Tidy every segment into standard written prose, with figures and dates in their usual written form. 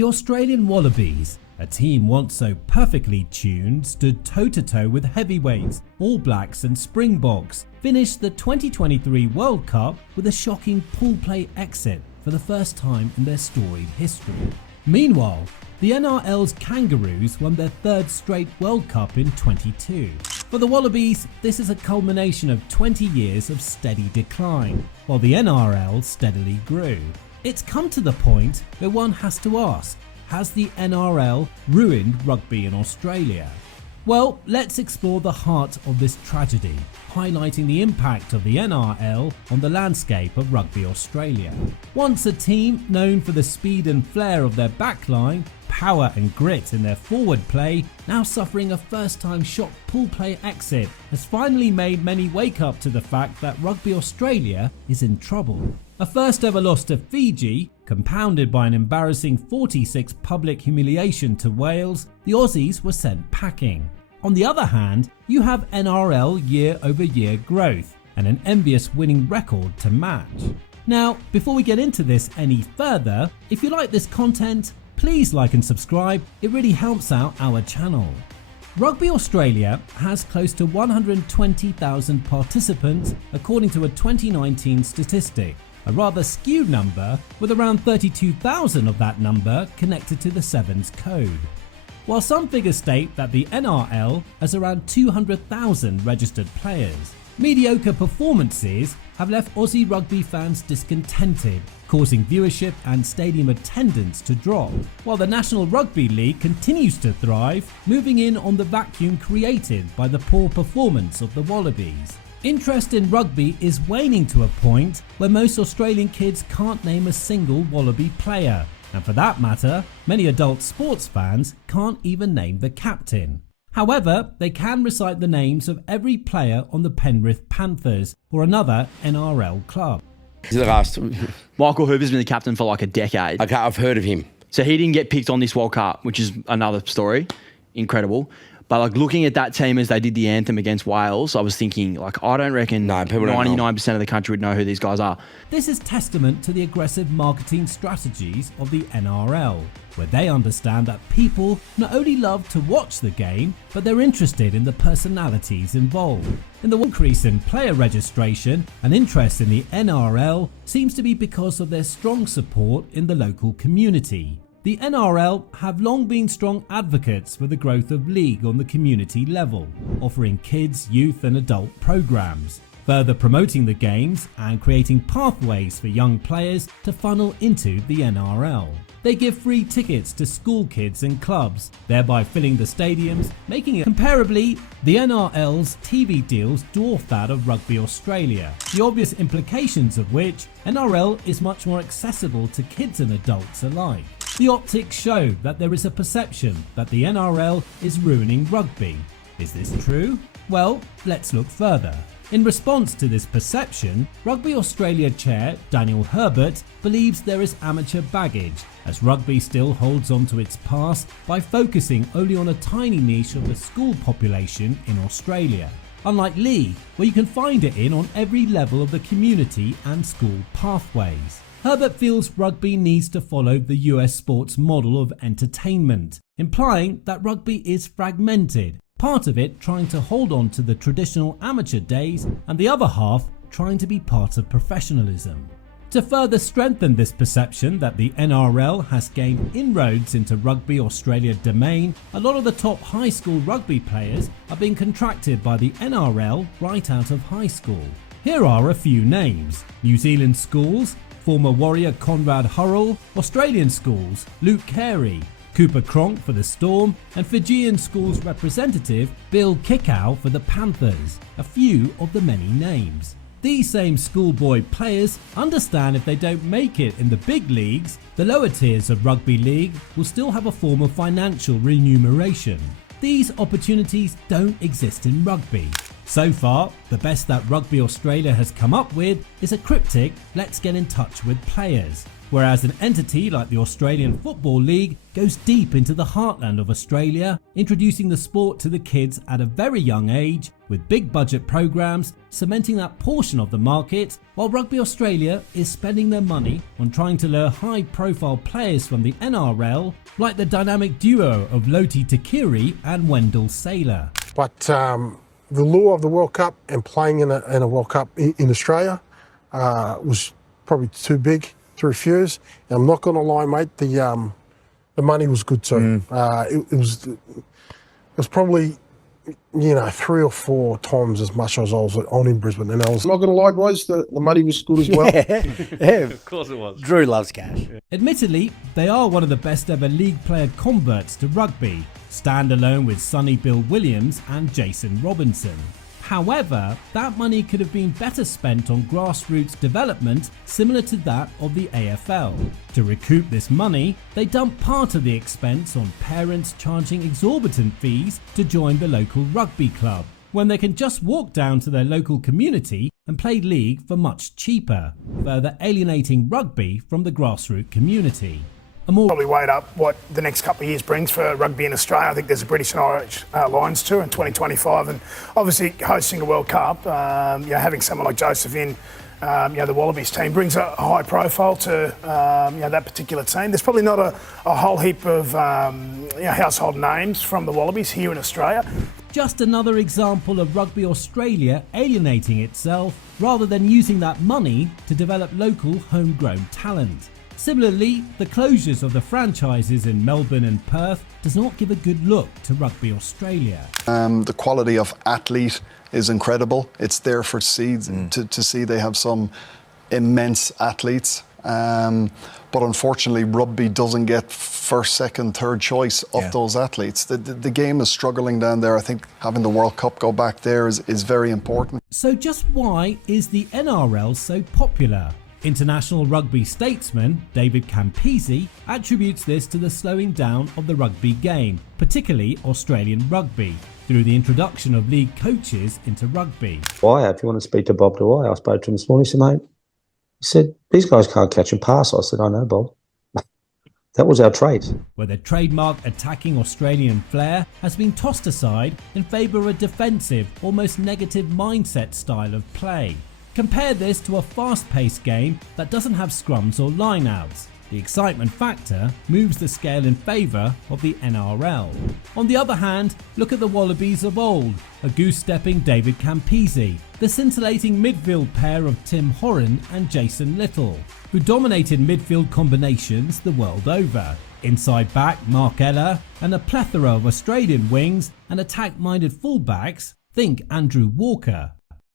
The Australian Wallabies, a team once so perfectly tuned, stood toe-to-toe with heavyweights, All Blacks and Springboks, finished the 2023 World Cup with a shocking pool play exit for the first time in their storied history. Meanwhile, the NRL's Kangaroos won their third straight World Cup in 22. For the Wallabies, this is a culmination of 20 years of steady decline, while the NRL steadily grew. It's come to the point where one has to ask, has the NRL ruined rugby in Australia? Well, let's explore the heart of this tragedy, highlighting the impact of the NRL on the landscape of Rugby Australia. Once a team known for the speed and flair of their backline, power and grit in their forward play, now suffering a first-time shock pool play exit, has finally made many wake up to the fact that Rugby Australia is in trouble. A first ever loss to Fiji, compounded by an embarrassing 46 public humiliation to Wales, the Aussies were sent packing. On the other hand, you have NRL year-over-year growth and an envious winning record to match. Now, before we get into this any further, if you like this content, please like and subscribe, it really helps out our channel. Rugby Australia has close to 120,000 participants according to a 2019 statistic, a rather skewed number with around 32,000 of that number connected to the Sevens code. While some figures state that the NRL has around 200,000 registered players, mediocre performances have left Aussie rugby fans discontented, causing viewership and stadium attendance to drop, while the National Rugby League continues to thrive, moving in on the vacuum created by the poor performance of the Wallabies. Interest in rugby is waning to a point where most Australian kids can't name a single Wallaby player, and for that matter, many adult sports fans can't even name the captain. However, they can recite the names of every player on the Penrith Panthers or another NRL club. Michael Hoover's been the captain for like a decade. Okay, I've heard of him. So he didn't get picked on this World Cup, which is another story. Incredible. But like looking at that team as they did the anthem against Wales, I was thinking like, I don't reckon 99% of the country would know who these guys are. This is testament to the aggressive marketing strategies of the NRL, where they understand that people not only love to watch the game, but they're interested in the personalities involved. And the increase in player registration and interest in the NRL seems to be because of their strong support in the local community. The NRL have long been strong advocates for the growth of league on the community level, offering kids, youth and adult programs, further promoting the games and creating pathways for young players to funnel into the NRL. They give free tickets to school kids and clubs, thereby filling the stadiums, making it comparably, the NRL's TV deals dwarf that of Rugby Australia, the obvious implications of which NRL is much more accessible to kids and adults alike. The optics show that there is a perception that the NRL is ruining rugby. Is this true? Well, let's look further. In response to this perception, Rugby Australia chair Daniel Herbert believes there is amateur baggage, as rugby still holds on to its past by focusing only on a tiny niche of the school population in Australia, unlike league, where you can find it in on every level of the community and school pathways. Herbert feels rugby needs to follow the US sports model of entertainment, implying that rugby is fragmented, part of it trying to hold on to the traditional amateur days and the other half trying to be part of professionalism. To further strengthen this perception that the NRL has gained inroads into Rugby Australia domain, a lot of the top high school rugby players are being contracted by the NRL right out of high school. Here are a few names: New Zealand schools, former Warrior Conrad Hurrell, Australian schools Luke Carey, Cooper Cronk for the Storm, and Fijian schools representative Bill Kickow for the Panthers, a few of the many names. These same schoolboy players understand if they don't make it in the big leagues, the lower tiers of rugby league will still have a form of financial remuneration. These opportunities don't exist in rugby. So far, the best that Rugby Australia has come up with is a cryptic "let's get in touch with players," whereas an entity like the Australian Football League goes deep into the heartland of Australia, introducing the sport to the kids at a very young age with big budget programs, cementing that portion of the market, while Rugby Australia is spending their money on trying to lure high profile players from the NRL, like the dynamic duo of Loti Takiri and Wendell Saylor. But the lure of the World Cup and playing in a World Cup in Australia was probably too big to refuse. And I'm not going to lie, mate, the money was good too. It was probably, 3 or 4 times as much as I was on in Brisbane. And I was not going to lie, boys, the money was good as well. Yeah, of course it was. Drew loves cash. Admittedly, they are one of the best ever league player converts to rugby, standalone with Sonny Bill Williams and Jason Robinson. However, that money could have been better spent on grassroots development similar to that of the AFL. To recoup this money, they dump part of the expense on parents charging exorbitant fees to join the local rugby club, when they can just walk down to their local community and play league for much cheaper, further alienating rugby from the grassroots community. Probably wait up what the next couple of years brings for rugby in Australia. I think there's a British and Irish Lions tour in 2025, and obviously hosting a World Cup, having someone like Joseph in, the Wallabies team brings a high profile to that particular team. There's probably not a whole heap of household names from the Wallabies here in Australia. Just another example of Rugby Australia alienating itself rather than using that money to develop local homegrown talent. Similarly, the closures of the franchises in Melbourne and Perth does not give a good look to Rugby Australia. The quality of athlete is incredible. It's there for seeds to see. They have some immense athletes. But unfortunately, rugby doesn't get first, second, third choice of those athletes. The game is struggling down there. I think having the World Cup go back there is very important. So just why is the NRL so popular? International rugby statesman David Campese attributes this to the slowing down of the rugby game, particularly Australian rugby, through the introduction of league coaches into rugby. Why? If you want to speak to Bob Dewey, I spoke to him this morning. He said, mate, he said, these guys can't catch and pass. I said, I know, Bob. That was our trade. Where the trademark attacking Australian flair has been tossed aside in favour of a defensive, almost negative mindset style of play. Compare this to a fast-paced game that doesn't have scrums or line-outs. The excitement factor moves the scale in favour of the NRL. On the other hand, look at the Wallabies of old, a goose-stepping David Campese, the scintillating midfield pair of Tim Horan and Jason Little, who dominated midfield combinations the world over. Inside back Mark Ella and a plethora of Australian wings and attack-minded fullbacks, think Andrew Walker.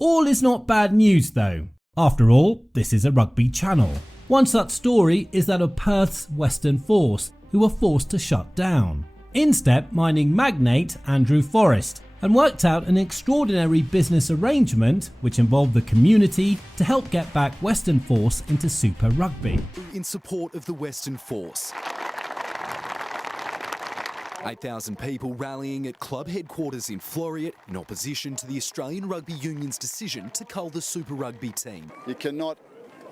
All is not bad news though. After all, this is a rugby channel. One such story is that of Perth's Western Force, who were forced to shut down. In stepped mining magnate Andrew Forrest and worked out an extraordinary business arrangement which involved the community to help get back Western Force into Super Rugby. In support of the Western Force. 8,000 people rallying at club headquarters in Floreat in opposition to the Australian Rugby Union's decision to cull the Super Rugby team. You cannot,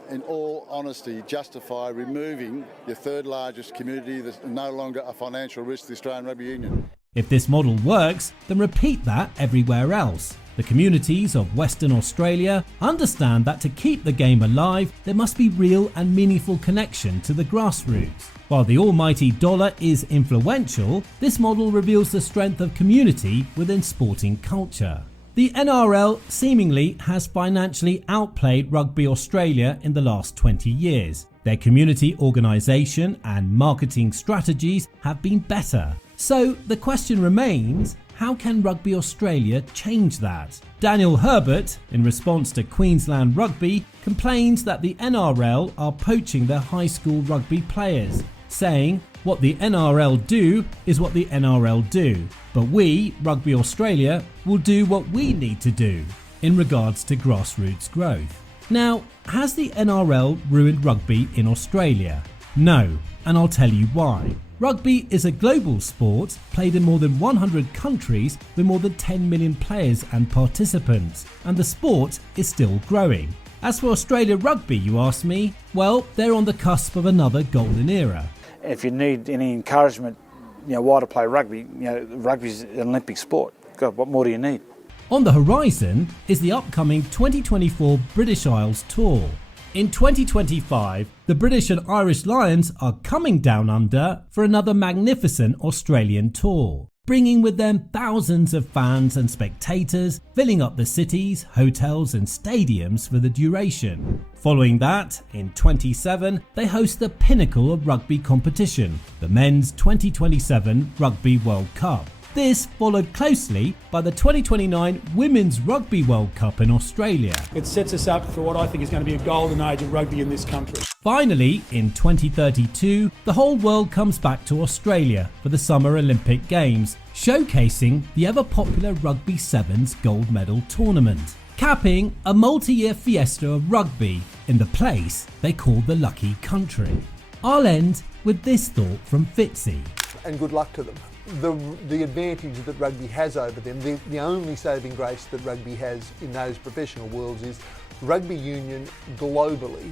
in all honesty, justify removing your third largest community that's no longer a financial risk to the Australian Rugby Union. If this model works, then repeat that everywhere else. The communities of Western Australia understand that to keep the game alive, there must be real and meaningful connection to the grassroots. While the almighty dollar is influential, this model reveals the strength of community within sporting culture. The NRL seemingly has financially outplayed Rugby Australia in the last 20 years. Their community organisation and marketing strategies have been better. So the question remains, how can Rugby Australia change that? Daniel Herbert, in response to Queensland Rugby, complains that the NRL are poaching their high school rugby players, saying, what the NRL do is what the NRL do, but we, Rugby Australia, will do what we need to do in regards to grassroots growth. Now, has the NRL ruined rugby in Australia? No, and I'll tell you why. Rugby is a global sport played in more than 100 countries with more than 10 million players and participants, and the sport is still growing. As for Australia Rugby, you ask me, well, they're on the cusp of another golden era. If you need any encouragement, why to play rugby? Rugby's an Olympic sport. God, what more do you need? On the horizon is the upcoming 2024 British Isles Tour. In 2025, the British and Irish Lions are coming down under for another magnificent Australian tour, bringing with them thousands of fans and spectators, filling up the cities, hotels and stadiums for the duration. Following that, in 27, they host the pinnacle of rugby competition, the Men's 2027 Rugby World Cup. This followed closely by the 2029 Women's Rugby World Cup in Australia. It sets us up for what I think is going to be a golden age of rugby in this country. Finally, in 2032, the whole world comes back to Australia for the Summer Olympic Games, showcasing the ever-popular Rugby Sevens gold medal tournament, capping a multi-year fiesta of rugby in the place they call the Lucky Country. I'll end with this thought from Fitzy. And good luck to them. The advantage that rugby has over them, the only saving grace that rugby has in those professional worlds is rugby union globally,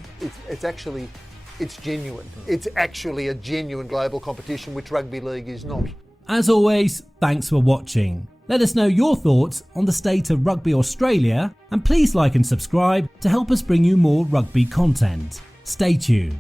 it's genuine. It's actually a genuine global competition, which rugby league is not. As always, thanks for watching. Let us know your thoughts on the state of Rugby Australia, and please like and subscribe to help us bring you more rugby content. Stay tuned.